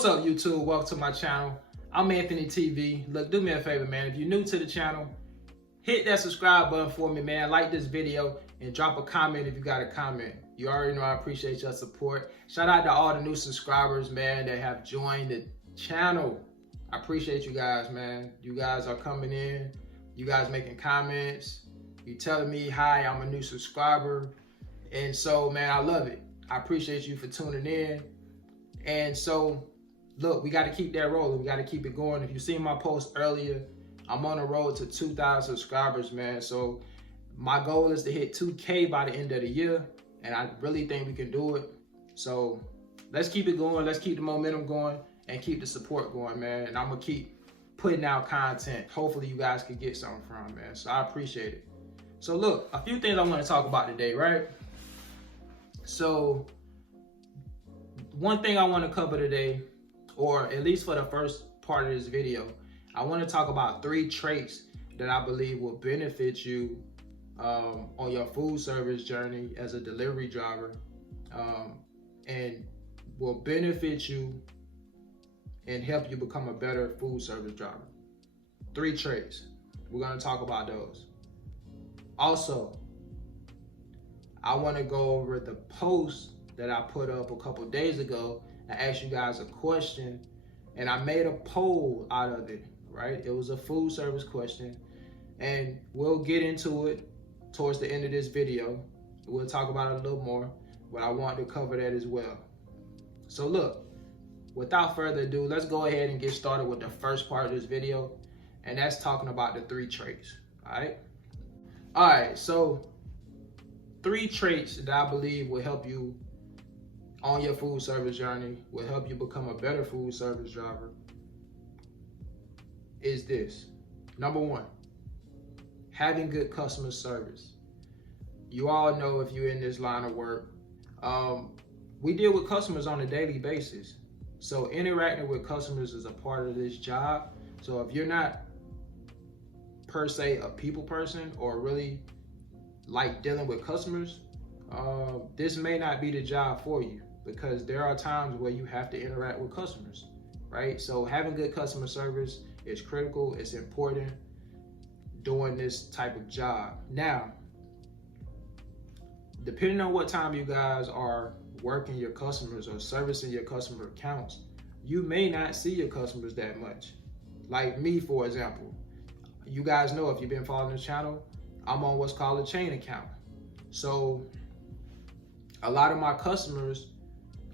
What's up, YouTube? Welcome to my channel. I'm Anthony TV. Look, do me a favor, man. If you're new to the channel, hit that subscribe button for me, man. Like this video and drop a comment if you got a comment. You already know I appreciate your support. Shout out to all the new subscribers, man, that have joined the channel. I appreciate you guys, man. You guys are coming in. You guys making comments. You telling me, hi, I'm a new subscriber. And so, man, I love it. I appreciate you for tuning in. And so, look, we got to keep that rolling. We got to keep it going. If you seen my post earlier, I'm on the road to 2,000 subscribers, man. So my goal is to hit 2K by the end of the year. And I really think we can do it. So let's keep it going. Let's keep the momentum going and keep the support going, man. And I'm going to keep putting out content. Hopefully you guys can get something from, man. So I appreciate it. So look, a few things I want to talk about today, right? So one thing I want to cover today, or at least for the first part of this video, I want to talk about 3 traits that I believe will benefit you on your food service journey as a delivery driver, and will benefit you and help you become a better food service driver. 3 traits. We're going to talk about those. Also, I want to go over the post that I put up a couple days ago. I asked you guys a question and I made a poll out of it, right? It was a food service question, and we'll get into it towards the end of this video. We'll talk about it a little more, but I want to cover that as well. So look, without further ado, let's go ahead and get started with the first part of this video, and that's talking about the 3 traits, all right, so 3 traits that I believe will help you on your food service journey, will help you become a better food service driver, is this. Number 1, having good customer service. You all know, if you're in this line of work, we deal with customers on a daily basis. So interacting with customers is a part of this job. So if you're not per se a people person or really like dealing with customers, this may not be the job for you, because there are times where you have to interact with customers, right? So having good customer service is critical. It's important doing this type of job. Now, depending on what time you guys are working your customers or servicing your customer accounts, you may not see your customers that much. Like me, for example, you guys know, if you've been following the channel, I'm on what's called a chain account. So a lot of my customers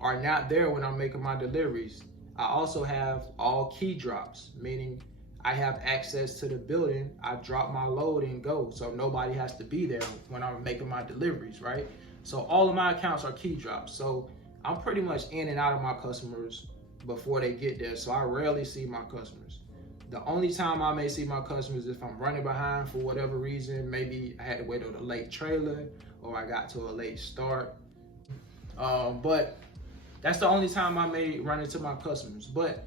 are not there when I'm making my deliveries. I also have all key drops, meaning I have access to the building. I drop my load and go, so nobody has to be there when I'm making my deliveries, right? So all of my accounts are key drops. So I'm pretty much in and out of my customers before they get there. So I rarely see my customers. The only time I may see my customers is if I'm running behind for whatever reason. Maybe I had to wait on a late trailer or I got to a late start. But that's the only time I may run into my customers. But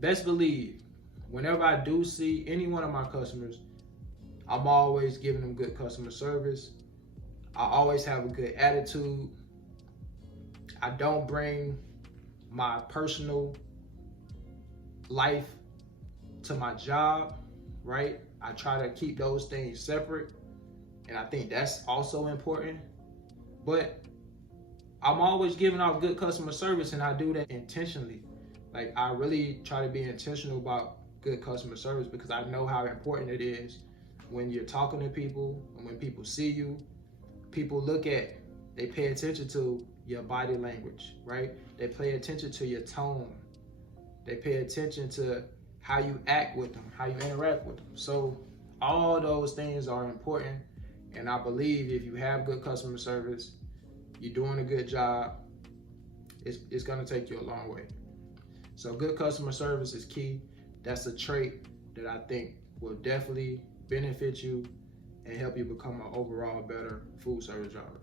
best believe, whenever I do see any one of my customers, I'm always giving them good customer service. I always have a good attitude. I don't bring my personal life to my job, right? I try to keep those things separate, and I think that's also important. But I'm always giving off good customer service, and I do that intentionally. Like, I really try to be intentional about good customer service, because I know how important it is when you're talking to people and when people see you. People they pay attention to your body language, right? They pay attention to your tone. They pay attention to how you act with them, how you interact with them. So all those things are important. And I believe if you have good customer service, you're doing a good job, it's gonna take you a long way. So good customer service is key. That's a trait that I think will definitely benefit you and help you become an overall better food service driver.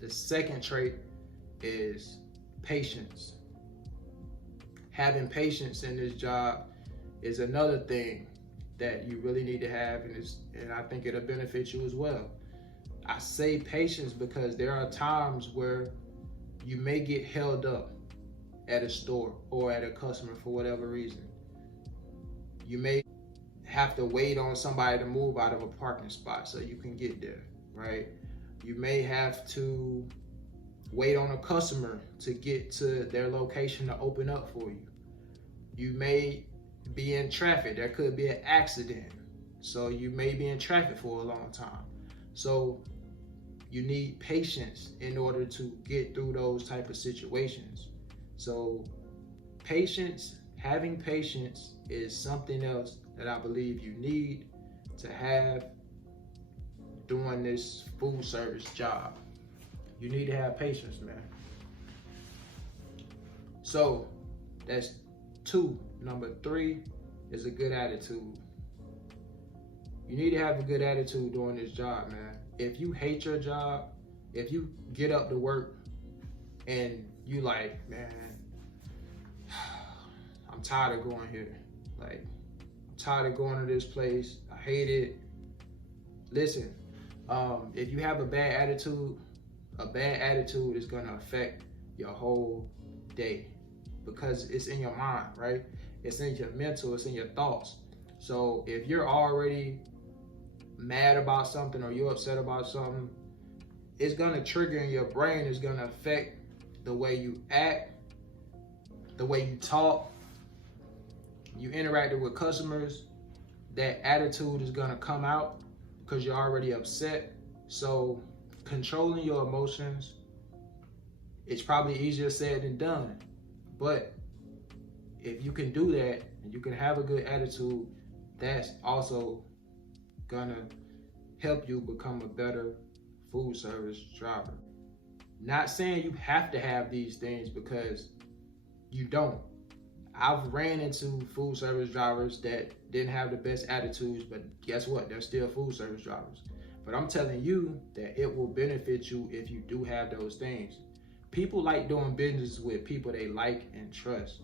The second trait is patience. Having patience in this job is another thing that you really need to have, and I think it'll benefit you as well. I say patience because there are times where you may get held up at a store or at a customer for whatever reason. You may have to wait on somebody to move out of a parking spot so you can get there, right? You may have to wait on a customer to get to their location to open up for you. You may be in traffic. There could be an accident. So you may be in traffic for a long time. So you need patience in order to get through those type of situations. So patience, having patience is something else that I believe you need to have doing this food service job. You need to have patience, man. So that's 2. Number 3 is a good attitude. You need to have a good attitude doing this job, man. If you hate your job, if you get up to work and you like, man, I'm tired of going here. Like, I'm tired of going to this place. I hate it. Listen, if you have a bad attitude is gonna affect your whole day because it's in your mind, right? It's in your mental, it's in your thoughts. So if you're already mad about something or you're upset about something, it's gonna trigger in your brain. It's gonna affect the way you act, the way you talk, you interacted with customers. That attitude is gonna come out because you're already upset. So controlling your emotions, it's probably easier said than done. But if you can do that and you can have a good attitude, that's also gonna help you become a better food service driver. Not saying you have to have these things because you don't. I've ran into food service drivers that didn't have the best attitudes, but guess what? They're still food service drivers. But I'm telling you that it will benefit you if you do have those things. People like doing business with people they like and trust.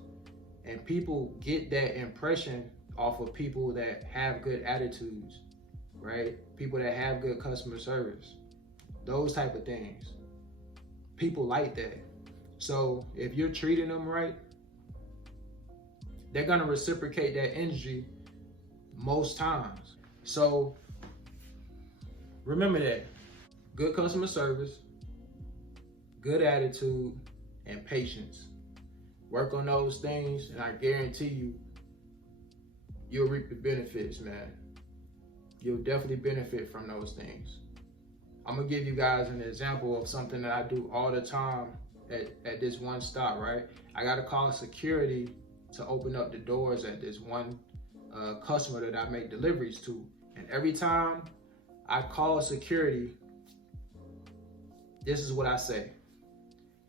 And people get that impression off of people that have good attitudes, right? People that have good customer service. Those type of things. People like that. So if you're treating them right, they're gonna reciprocate that energy most times. So remember that. Good customer service, good attitude, and patience. Work on those things, and I guarantee you, you'll reap the benefits, man. You'll definitely benefit from those things. I'm gonna give you guys an example of something that I do all the time at this one stop, right? I gotta call security to open up the doors at this one customer that I make deliveries to. And every time I call security, this is what I say.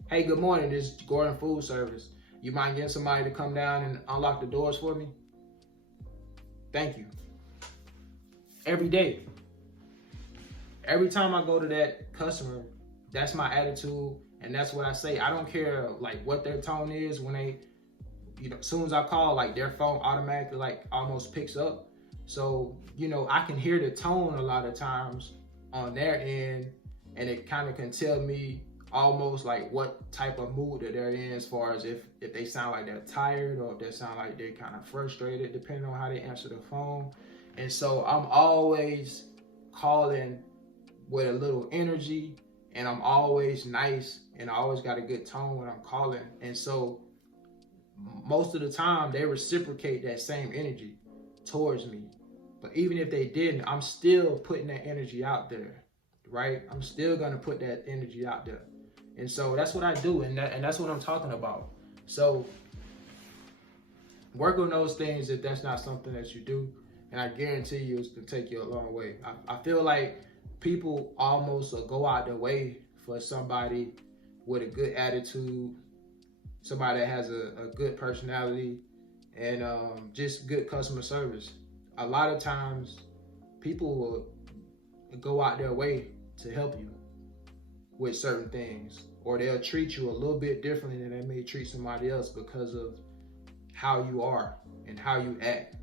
Hey, good morning, this is Gordon Food Service. You mind getting somebody to come down and unlock the doors for me? Thank you. Every day. Every time I go to that customer, that's my attitude and that's what I say. I don't care like what their tone is when they, as soon as I call, like their phone automatically like almost picks up. So, I can hear the tone a lot of times on their end, and it kind of can tell me almost like what type of mood that they're in, as far as if they sound like they're tired or if they sound like they're kind of frustrated, depending on how they answer the phone. And so I'm always calling with a little energy, and I'm always nice, and I always got a good tone when I'm calling. And so most of the time they reciprocate that same energy towards me. But even if they didn't, I'm still putting that energy out there, right? I'm still gonna put that energy out there. And so that's what I do, and that's what I'm talking about. So work on those things if that's not something that you do, and I guarantee you it's gonna take you a long way. I feel like people almost go out their way for somebody with a good attitude, somebody that has a good personality, and just good customer service. A lot of times people will go out their way to help you with certain things, or they'll treat you a little bit differently than they may treat somebody else because of how you are and how you act.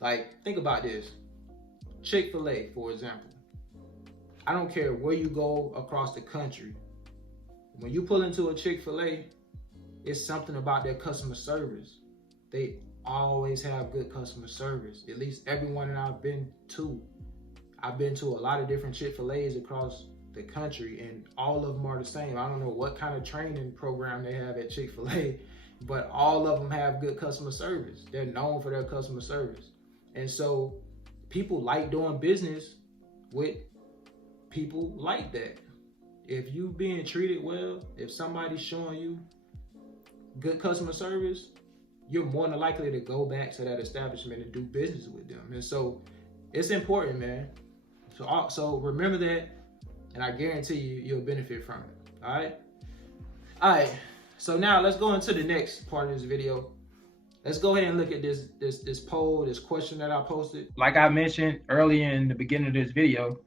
Like, think about this. Chick-fil-A, for example. I don't care where you go across the country. When you pull into a Chick-fil-A, It's something about their customer service. They always have good customer service. At least everyone that I've been to a lot of different Chick-fil-A's across the country, and all of them are the same. I don't know what kind of training program they have at Chick-fil-A, but all of them have good customer service. They're known for their customer service. And so people like doing business with people like that. If you being treated well, if somebody's showing you good customer service, you're more than likely to go back to that establishment and do business with them. And so it's important, man. So remember that, and I guarantee you'll benefit from it. All right. So now let's go into the next part of this video. Let's go ahead and look at this poll, this question that I posted. Like I mentioned earlier in the beginning of this video,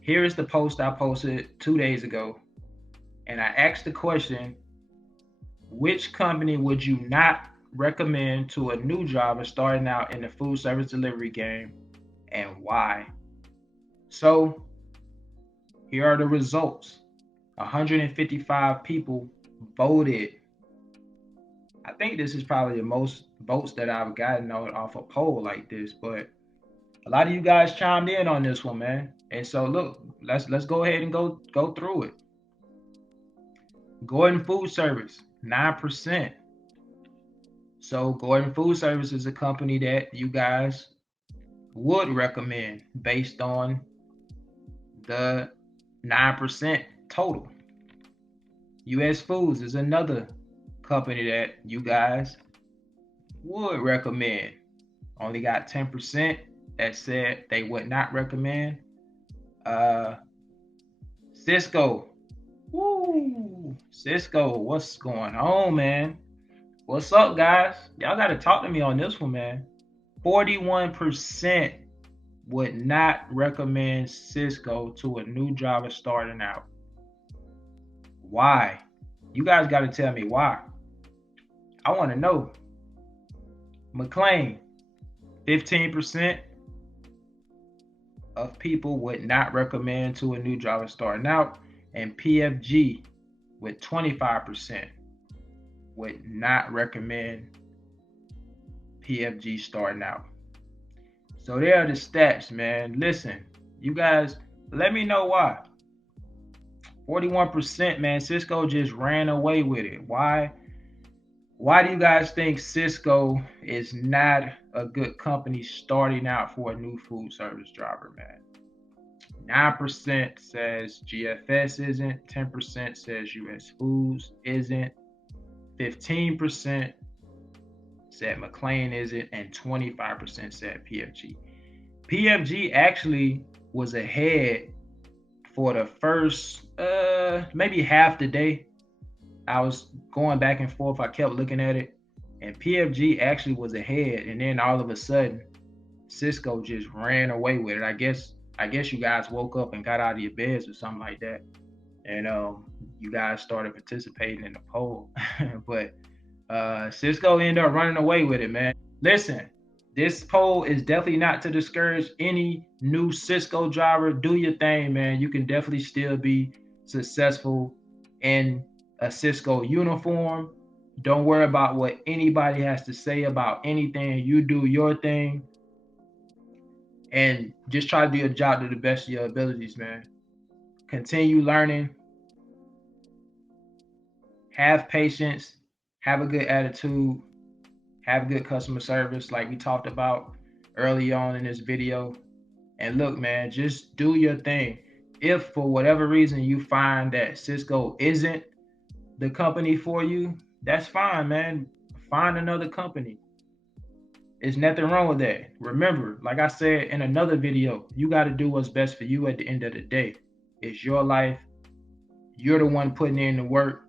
here is the post I posted 2 days ago, and I asked the question: which company would you not recommend to a new driver starting out in the food service delivery game, and why? So here are the results. 155 people voted. I think this is probably the most votes that I've gotten off a poll like this, but a lot of you guys chimed in on this one, man. And so look, let's go ahead and go through it. Gordon Foodservice, 9%. So Gordon Foodservice is a company that you guys would recommend based on the 9% total. US Foods is another company that you guys would recommend. Only got 10% that said they would not recommend. Cisco. Woo! Cisco, what's going on, man? What's up, guys? Y'all got to talk to me on this one, man. 41% would not recommend Cisco to a new driver starting out. Why? You guys got to tell me why. I want to know. McLean, 15% of people would not recommend to a new driver starting out, and PFG with 25% would not recommend PFG starting out. So there are the stats, man. Listen, you guys, let me know why. 41%, man. Cisco just ran away with it. Why do you guys think Cisco is not a good company starting out for a new food service driver, man? 9% says GFS isn't, 10% says US Foods isn't, 15% said McLean isn't, and 25% said PFG. PFG actually was ahead for the first maybe half the day. I was going back and forth. I kept looking at it, and PFG actually was ahead, and then all of a sudden Cisco just ran away with it. I guess you guys woke up and got out of your beds or something like that, and you guys started participating in the poll. But Cisco ended up running away with it, man. Listen, this poll is definitely not to discourage any new Cisco driver. Do your thing, man. You can definitely still be successful in a Cisco uniform. Don't worry about what anybody has to say about anything. You do your thing and just try to do your job to the best of your abilities, man. Continue learning. Have patience. Have a good attitude. Have good customer service like we talked about early on in this video. And look, man, just do your thing. If for whatever reason you find that Cisco isn't the company for you, that's fine, man. Find another company. There's nothing wrong with that. Remember, like I said in another video, you got to do what's best for you at the end of the day. It's your life. You're the one putting in the work.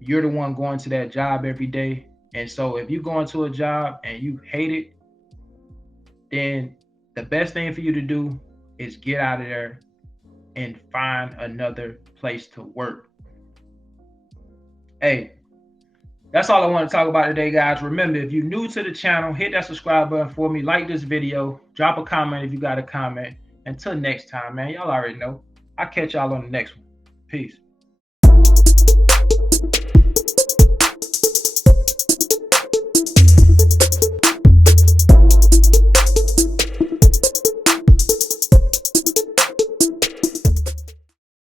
You're the one going to that job every day. And so if you go into a job and you hate it, then the best thing for you to do is get out of there and find another place to work. Hey, that's all I want to talk about today, guys. Remember, if you're new to the channel, hit that subscribe button for me. Like this video. Drop a comment if you got a comment. Until next time, man. Y'all already know. I'll catch y'all on the next one. Peace.